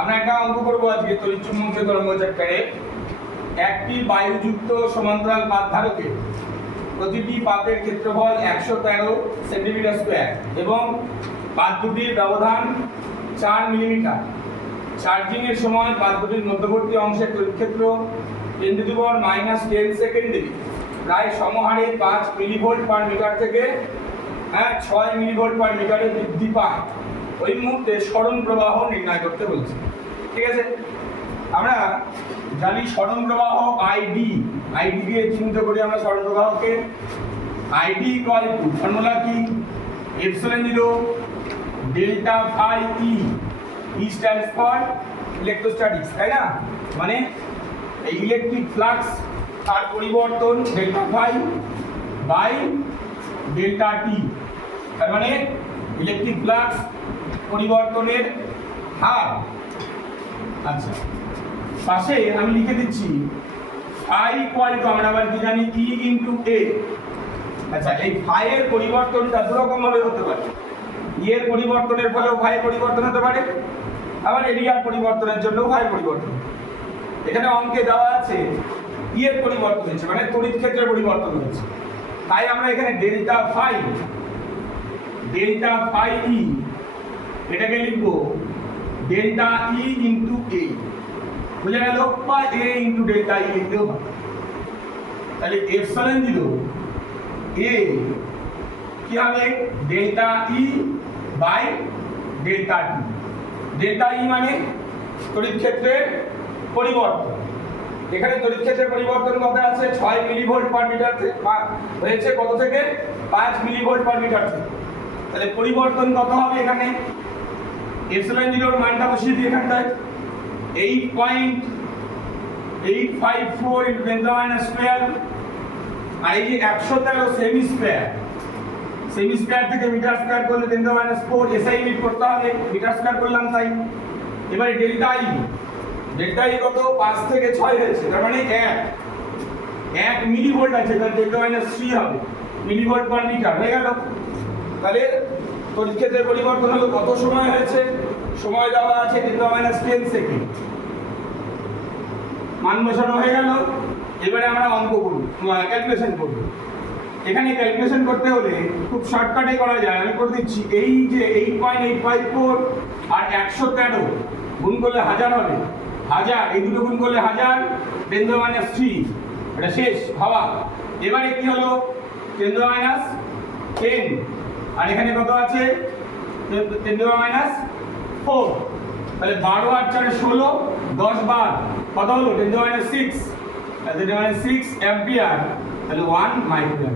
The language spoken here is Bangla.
আমরা একটা অঙ্ক করব আজকে তড়িৎচুম্বকীয় তরঙ্গ চ্যাপ্টারে একটি বায়ুযুক্ত সমান্তরাল পাত ধারকে প্রতিটি পাতের ক্ষেত্রফল একশো তেরো সেন্টিমিটার স্কোয়ার এবং পাত দুটির ব্যবধান চার মিলিমিটার। চার্জিং এর সময় পাত দুটির মধ্যবর্তী অংশের তড়িৎ ক্ষেত্র টু মাইনাস টেন সেকেন্ডে প্রায় সমহারে পাঁচ মিলিভোল্ট পার মিটার থেকে হ্যাঁ ছয় মিলিভোল্ট পার মিটারে বৃদ্ধি পায়। ওই মুহূর্তে স্মরণ প্রবাহ নির্ণয় করতে বলছে। ঠিক আছে? আমরা জানি স্মরণ প্রবাহ আইডি আইডি দিয়ে চিহ্নিত করি আমরা স্মরণ প্রবাহকে। আইডি ইকুয়াল টু ফর্মুলা কি? Epsilon zero delta phi E E stands for electrostatics তাই না? মানে এই ইলেকট্রিক ফ্লাক্স তার পরিবর্তন delta phi by delta T তার মানে ইলেকট্রিক ফ্লাক্স পরিবর্তনের হার। আচ্ছা পাশে আমি লিখে দিচ্ছি আই ইকুয়াল টু আমরা আবার কি জানি? ই ইন্টু এ আচ্ছা এই ফাইয়ের পরিবর্তনটা দু রকম ভাবে হতে পারে। ই এর পরিবর্তনের ফলেও ফাই পরিবর্তন হতে পারে, আবার এরিয়ার পরিবর্তনের জন্যও ফাই পরিবর্তন। এখানে অঙ্কে দেওয়া আছে ই এর পরিবর্তন হয়েছে মানে তড়িৎ ক্ষেত্রের পরিবর্তন হয়েছে তাই আমরা এখানে ডেল্টা ফাই ডেল্টা ফাই ই এটাকে লিখব ডেল্টা ই ইন্টু এ বুঝে গেল বা এ ইন্টু ডেল্টা ই লিখতেও পারে তাহলে এপসাইলন দিল এ কি হবে delta E by delta T delta E মানে তড়িৎ ক্ষেত্রের পরিবর্তন। এখানে তড়িৎ ক্ষেত্রের পরিবর্তন কত আছে? ছয় মিলিভোল্ট পার মিটার হয়েছে কত থেকে? পাঁচ মিলিভোল্ট পার মিটার থেকে। তাহলে পরিবর্তন কত হবে এখানে? এপসিলন জিরোর মানটা বসিয়ে দিই এখানটায় eight point eight five four into ten minus square আর এই যে একশো তেরো সেমি স্কোয়ার সেমি স্কোয়ার থেকে মিটার স্কোয়ার করলে ten minus four SI unit করতে হবে মিটার স্কোয়ার করলাম তাই। এবারে ডেল্টা ই ডেল্টা ই কত? পাঁচ থেকে ছয় হয়েছে, তার মানে এক। এক মিলি ভোল্ট আছে, তাহলে ডেল্টা মাইনাস থ্রি হবে। মিলি ভোল্ট পার মিটার হয়ে গেল। তাহলে তড়িৎ ক্ষেত্রের পরিবর্তন হলো কত সময় হয়েছে? সময় দেওয়া আছে ডেল্টা মাইনাস টেন সেকেন্ড মান বসানো হয়ে গেল। এবারে আমরা অঙ্ক করব ক্যালকুলেশন করব। এখানে ক্যালকুলেশন করতে হলে খুব শর্টকাটে করা যায়। আমি করে দিচ্ছি, এই যে eight point eight five four আর একশো তেরো গুণ করলে হাজার হবে। হাজার, এই দুটো গুণ করলে হাজার, কেন্দ্র মাইনাস থ্রি এটা শেষ, ভাবা। এবারে কি হলো? কেন্দ্র মাইনাস টেন আর এখানে কত আছে? কেন্দ্র মাইনাস ফোর তাহলে বারো আর চারে ষোলো, দশ বার। কত হলো? Ten to minus six ten to minus six ampere তাহলে ওয়ান মাইক্রো